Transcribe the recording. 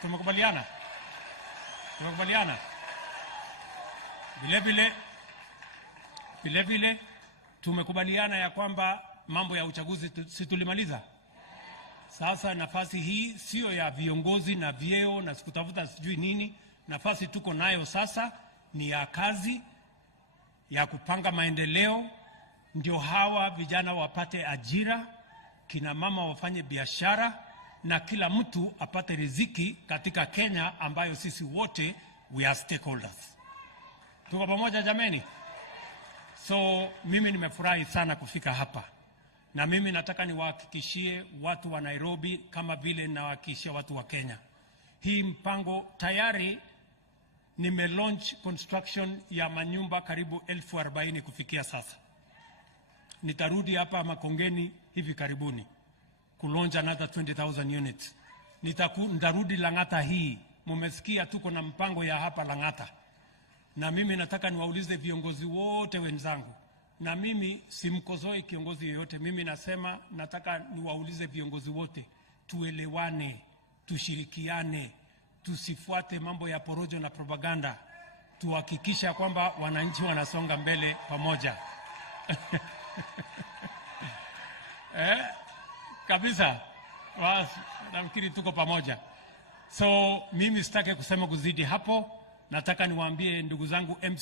Tumekubaliana vile tumekubaliana ya kwamba mambo ya uchaguzi situlimaliza. Sasa nafasi hii sio ya viongozi na vyeo na sikutafuta sijui nini. Nafasi tuko nayo sasa ni ya kazi, ya kupanga maendeleo, ndio hawa vijana wapate ajira, kina mama wafanye biashara, na kila mtu apate riziki katika Kenya ambayo sisi wote we are stakeholders. Tuko pamoja jameni? So mimi nimefurahi sana kufika hapa, na mimi nataka niwahakikishie watu wa Nairobi kama vile nawahakikishia watu wa Kenya. Hii mpango tayari launch construction ya manyumba karibu 40,000 kufikia sasa. Nitarudi hapa Makongeni hivi karibuni kulonja another 20,000 units. Nitarudi Lang'ata hii. Mumesikia tuko na mpango ya hapa Lang'ata. Na mimi nataka niwaulize viongozi wote wenzangu. Na mimi simkozoi kiongozi yoyote. Mimi nasema nataka niwaulize viongozi wote. Tuelewane, tushirikiane, tusifuate mambo ya porojo na propaganda. Tuhakikisha kwamba wananchi wanasonga mbele pamoja. Kabisa. Nafikiri tuko pamoja. So mimi sitaki kusema kuzidi hapo. Nataka niwaambie ndugu zangu MC